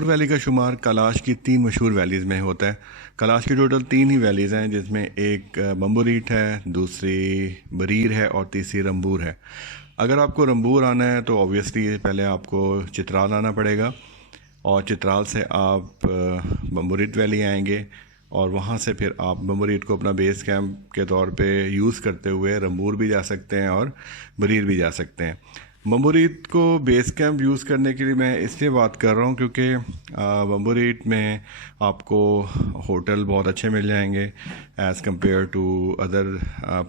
रंबूर valley का शुमार कैलाश की 3 मशहूर वैलीज़ में होता है। कैलाश की टोटल 3 ही वैलीज़ हैं, जिसमें एक बम्बोरीट है, दूसरी बरीर है और तीसरी रंबूर है। अगर आपको रंबूर आना है तो ऑब्वियसली पहले आपको चित्राल आना पड़ेगा और चित्राल से आप बम्बोरीट वैली आएंगे और वहाँ से फिर आप बम्बोरीट को अपना बेस कैंप के तौर पे यूज़ करते हुए रंबूर भी जा सकते हैं और बरीर भी जा सकते हैं। बम्बोरीट को बेस कैंप यूज़ करने के लिए मैं इसलिए बात कर रहा हूँ क्योंकि बम्बोरीट में आपको होटल बहुत अच्छे मिल जाएंगे as compare to other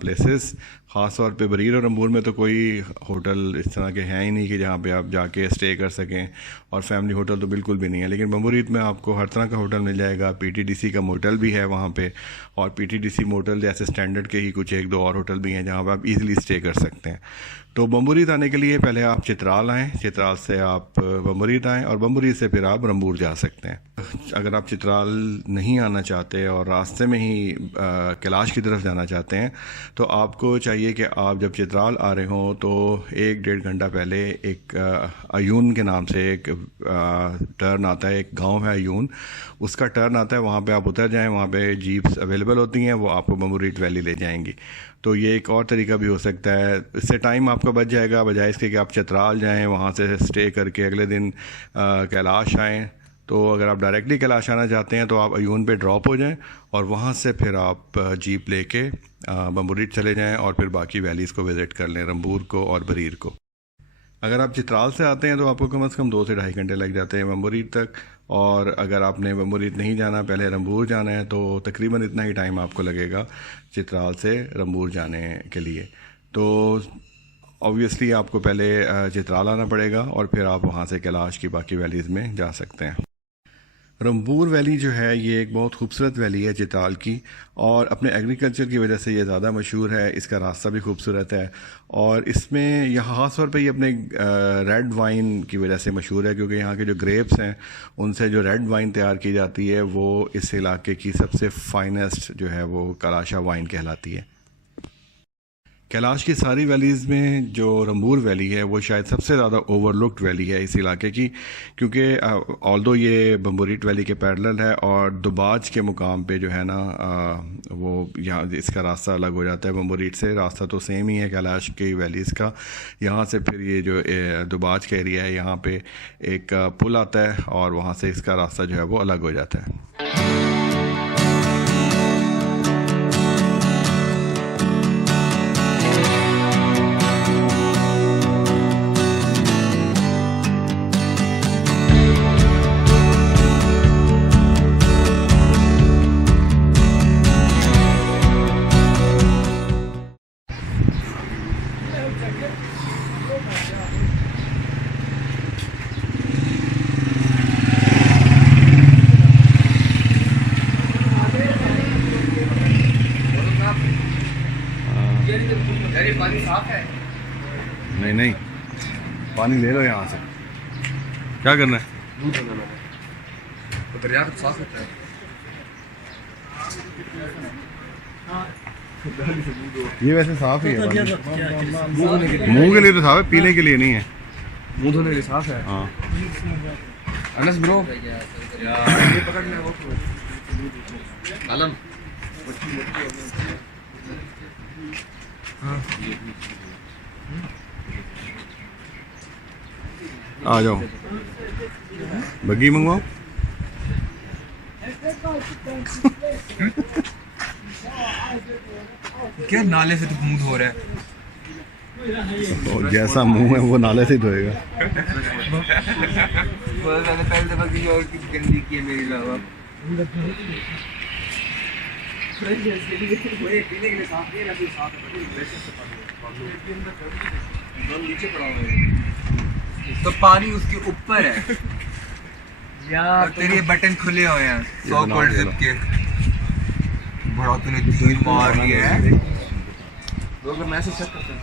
places. ख़ास तौर पे बरीर और रंबूर में तो कोई होटल इस तरह के हैं ही नहीं कि जहाँ पे आप जाके स्टे कर सकें, और फैमिली होटल तो बिल्कुल भी नहीं है। लेकिन बम्बोरीट में आपको हर तरह का होटल मिल जाएगा। पीटीडीसी का मोटल भी है वहाँ पे, और पीटीडीसी मोटल जैसे स्टैंडर्ड के ही कुछ 1-2 और होटल भी हैं जहाँ पर आप इजीली स्टे कर सकते हैं। तो बम्बोरीट आने के लिए पहले आप चित्राल आएँ, चित्राल से आप बम्बोरीट आएँ और बम्बोरीट से फिर आप रंबूर जा सकते हैं। अगर आप चित्राल नहीं आना चाहते और रास्ते में ही कैलाश की तरफ जाना चाहते हैं तो आपको चाहिए कि आप जब चित्राल आ रहे हों तो 1-1.5 घंटा पहले एक अयून के नाम से एक टर्न आता है, एक गांव है अयून, उसका टर्न आता है, वहाँ पे आप उतर जाएं। वहाँ पे जीप्स अवेलेबल होती हैं, वो आपको बम्बोरीट वैली ले जाएंगी। तो ये एक और तरीका भी हो सकता है, इससे टाइम आपका बच जाएगा, बजाय इसके कि आप चित्राल जाएं, वहाँ से स्टे करके अगले दिन कैलाश आएँ। तो अगर आप डायरेक्टली कैलाश आना चाहते हैं तो आप अयून पे ड्रॉप हो जाएं और वहाँ से फिर आप जीप लेके बम्बोरीट चले जाएं और फिर बाकी वैलीज़ को विज़िट कर लें, रंबूर को और बरीर को। अगर आप चित्राल से आते हैं तो आपको कम से कम 2 से ढाई घंटे लग जाते हैं बम्बोरीट तक, और अगर आपने बम्बोरीट नहीं जाना, पहले रंबूर जाना है, तो तकरीबन इतना ही टाइम आपको लगेगा चित्राल से रंबूर जाने के लिए। तो ऑब्वियसली आपको पहले चित्राल आना पड़ेगा और फिर आप वहाँ से कैलाश की बाकी वैलीज़ में जा सकते हैं। रंबूर वैली जो है ये एक बहुत खूबसूरत वैली है चित्राल की, और अपने एग्रीकल्चर की वजह से ये ज़्यादा मशहूर है। इसका रास्ता भी खूबसूरत है और इसमें यहाँ ख़ास तौर पे ये अपने रेड वाइन की वजह से मशहूर है, क्योंकि यहाँ के जो ग्रेप्स हैं उनसे जो रेड वाइन तैयार की जाती है वो इस इलाके की सबसे फाइनेस्ट जो है वो कलाशा वाइन कहलाती है। कैलाश की सारी वैलीज़ में जो रंबूर वैली है वो शायद सबसे ज़्यादा ओवरलुक्ड वैली है इस इलाके की, क्योंकि ऑल्दो ये बम्बोरीट वैली के पैरेलल है और दुबाज के मुकाम पे जो है ना वो यहाँ इसका रास्ता अलग हो जाता है बम्बोरीट से। रास्ता तो सेम ही है कैलाश की वैलीज़ का। यहाँ से फिर ये जो दुबाज का एरिया है यहाँ पे एक पुल आता है और वहाँ से इसका रास्ता जो है वो अलग हो जाता है। पानी साफ है? नहीं नहीं, पानी ले लो यहाँ से। क्या करना है? दूध बनाना है तो दरिया तो साफ होता है। ये वैसे साफ ही है, मुंह के लिए तो साफ है, पीने के लिए नहीं है। मुंह धोने के लिए साफ है। हाँ अनस ब्रो ये पकड़ ले वो आलम। आ जाओ, बग्गी मंगवाओ। क्या नाले से तो मुंह धो रहा है? और जैसा मुंह है वो नाले से ही धोएगा। पहले दफा किसी और की गंदी की है मेरी अलावा। पीने के लिए साफ नहीं है, ना साफ है, नीचे पड़ा हुआ है तो पानी उसके ऊपर है यार। तेरे बटन खुले हुए हैं 100 कोल्ड जिप के। बड़ा तूने तीर मार लिया है। लोग मैसेज चेक करते हैं।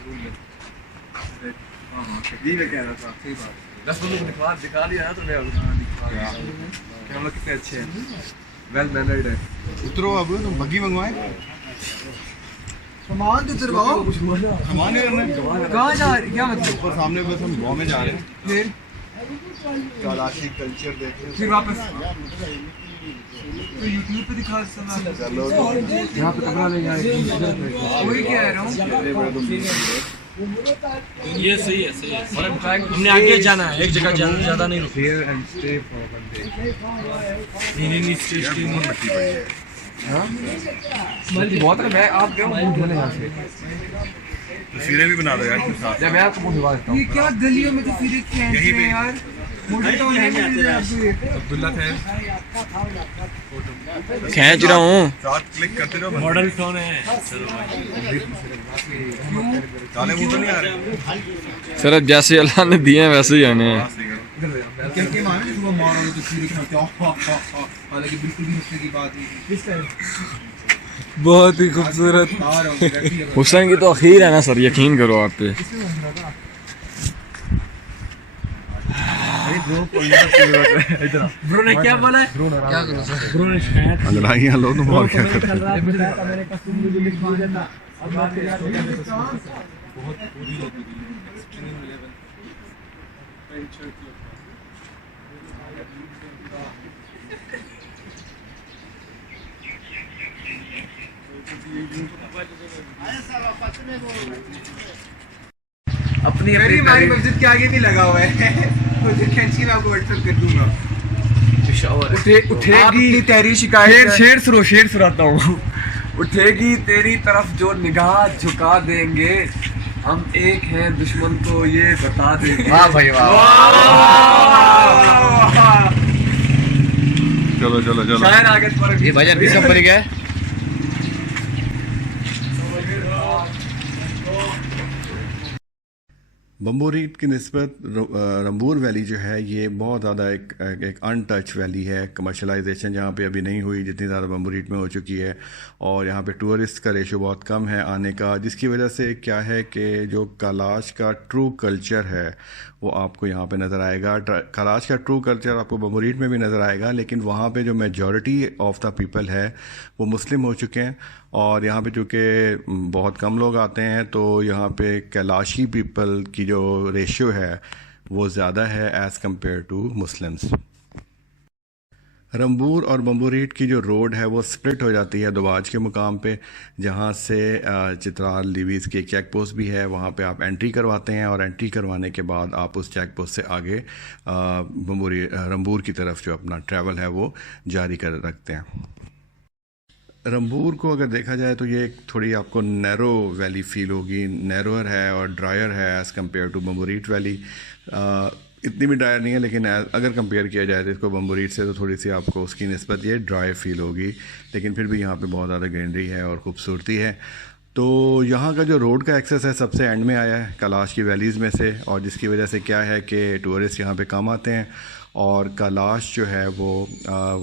हां ये मैं कह रहा था, सही बात। 10 बंदों को दिखा दिया तो मैं हम लोग कितने अच्छे हैं, वेल मैनर्ड है। उतरो अब, तुम बग्गी मंगवाए। सामान तो उतरवाओ। सामान नहीं करना है। कहाँ जा रहे? क्या मतलब? ऊपर सामने बस हम गाँव में जा रहे हैं। फिर कलाशी कल्चर देखें। फिर वापस तो यूट्यूब पे दिखा सुना चलो यहाँ पे कमरा ले जाए वही कह रहा हूँ। ये सही है सही है। और हमने आगे जाना है, एक जगह जाना, ज़्यादा नहीं रुकना। Here and stay for one day. नहीं स्टे मिट्टी पड़ी है। हाँ स्मेल बहुत है। मैं आप गए हो बूट धोने यहाँ से तस्वीरें भी बना दो यार कुछ साथ। या मैं आपको बूट धुलवा देता ये हूँ। क्या गलियों में तो फिर खींच रहे हैं यार। मुझे तो नहीं मिल रहा है। अब्दुल्ला थे खींच रहा हूँ। साथ क्लिक करते रहो। मॉडल टोन है। चलो काले मुंह तो नहीं आ रहे। सर अब जैसे अल्लाह ने दिए हैं वैसे ही आने हैं। क्या माना सुबह मारोगे तो फिर क्या हालांकि बिल्कुल भी मुझसे की बात नहीं। बहुत ही खूबसूरत। हुसैन की तो अखीर है ना सर, यकीन करो आप पे। ब्रो ने क्या बोला है? क्या करो सर? ब्रो ने शायद अंगड़ाइयाँ लो तुम और क्या करते हो? अपनी मेरी हमारी मस्जिद के आगे भी लगा हुआ है। मुझे खींची मैं आपको व्हाट्सएप कर दूंगा। उठेगी तेरी शिकायत शेर सुनाता हूँ। उठेगी तेरी तरफ जो निगाह झुका देंगे, हम एक हैं दुश्मन को ये बता देंगे। वाह भाई वाह। चलो चलो चलो। शायर आगे ये भजन किस नंबर का है? बम्बू रीट की निस्बत रंबूर वैली जो है ये बहुत ज़्यादा एक अनटच वैली है। कमर्शलाइजेशन यहाँ पे अभी नहीं हुई जितनी ज़्यादा बम्बू रीट में हो चुकी है, और यहाँ पे टूरिस्ट का रेशो बहुत कम है आने का, जिसकी वजह से क्या है कि जो कैलाश का ट्रू कल्चर है वो आपको यहाँ पे नज़र आएगा। कैलाश का ट्रू कल्चर आपको बम्बू रीट में भी नज़र आएगा, लेकिन वहाँ पे जो मेजॉरिटी ऑफ द पीपल है वो मुस्लिम हो चुके हैं, और यहाँ पे चूँकि बहुत कम लोग आते हैं तो यहाँ पे कैलाशी पीपल की जो रेशियो है वो ज़्यादा है एज़ कम्पेयर टू मुस्लिम्स। रंबूर और बम्बू रीट की जो रोड है वो स्प्लिट हो जाती है दोबाज के मुकाम पे, जहाँ से चित्राल लीवीज़ की एक चेक पोस्ट भी है, वहाँ पे आप एंट्री करवाते हैं, और एंट्री करवाने के बाद आप उस चेक पोस्ट से आगे रंबूर की तरफ जो अपना ट्रैवल है वो जारी कर रखते हैं। रंबूर को अगर देखा जाए तो ये एक थोड़ी आपको नैरो वैली फील होगी, नैरोअर है और ड्रायर है as compare to Bumburet valley. इतनी भी ड्रायर नहीं है, लेकिन अगर कंपेयर किया जाए तो इसको बम्बू रीट से तो थोड़ी सी आपको उसकी निस्बत ये ड्राई फील होगी, लेकिन फिर भी यहाँ पे बहुत ज़्यादा ग्रीनरी है और ख़ूबसूरती है। तो यहाँ का जो रोड का एक्सेस है सबसे एंड में आया है कैलाश की वैलीज़ में से, और जिसकी वजह से क्या है कि टूरिस्ट यहाँ पे कम आते हैं, और कैलाश जो है वो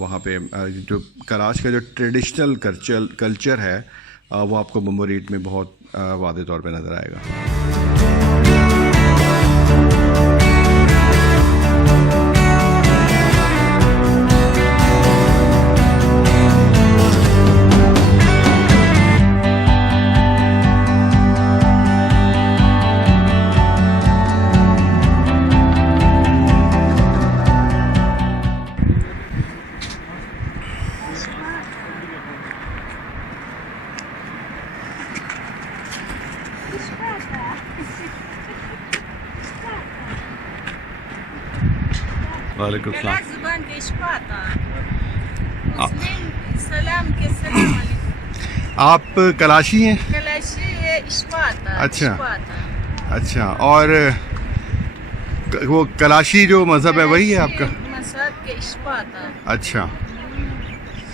वहाँ पे जो कैलाश का जो ट्रेडिशनल कल्चर है वो आपको बम्बू रीट में बहुत वादे तौर पे नज़र आएगा। वालेकुम सलाम। जुबान पे इश्पाता मुस्लिम सलाम के सलाम अलैकुम। आप कलाशी हैं? कलाशी है इश्पाता। अच्छा। इश्पाता। अच्छा, और वो कलाशी जो मज़हब है वही है आपका? मज़हब के इश्पाता। अच्छा,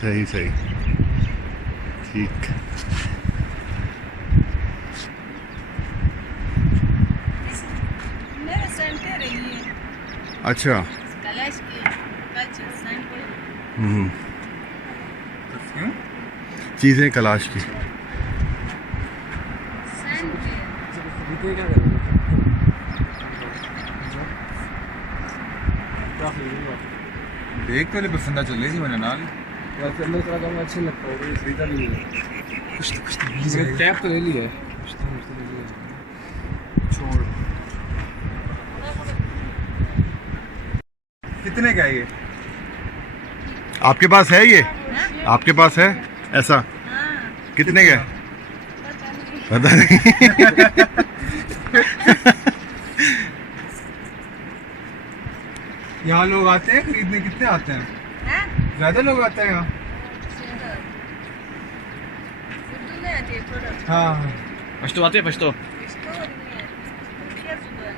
सही सही, ठीक। मेरा सेंटर है ये अच्छा। कलाश के कल्चर सेंटर। चीज़ें कलाश की। देख तो ले पसंद चल रही थी मैंने नाल वैसे अंदर चला जाऊंगा, अच्छा लगता है वो खरीदा नहीं है। कुछ टैप तो ले लिया है, कुछ तो ले लिया है। छोड़ कितने का है ये? आपके पास है ये? आपके पास है ऐसा? हाँ कितने का? पता नहीं पता नहीं। यहाँ लोग आते हैं खरीदने, कितने आते हैं? हाँ ज्यादा लोग आते हैं यहाँ? उर्दू में आती है थोड़ा हाँ पश्तो आते हैं पश्तो इसको नहीं आती क्या सुबह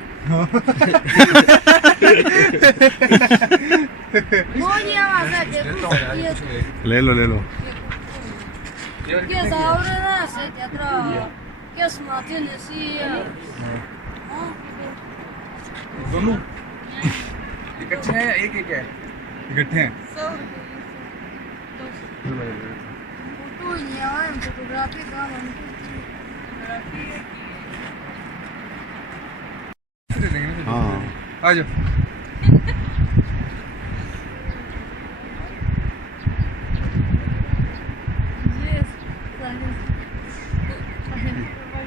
वो ये आवाज है देखो ले लो ले लो। ये zaurena se teatra que смотрели си दोनों इकट्ठे हैं या एक एक है? इकट्ठे हैं। 100 रुपये फोटो नियाम फोटोग्राफी का मन हाँ आ जाओ।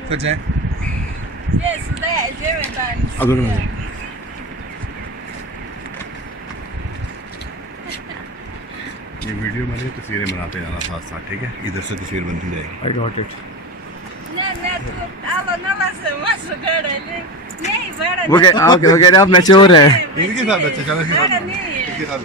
सच है? ये सुधा है जे में तान अगर ये वीडियो मैंने तस्वीरें बनाते जाना साथ साथ, ठीक है? इधर से तस्वीर बनती जाएगी। I got it. ना ना तू आलो ना लासे मस्त गड़ा ले नहीं बड़ा वो कह रहे आप मैच्योर हैं। इनके साथ अच्छा चलो बड़ा नहीं है इनके साथ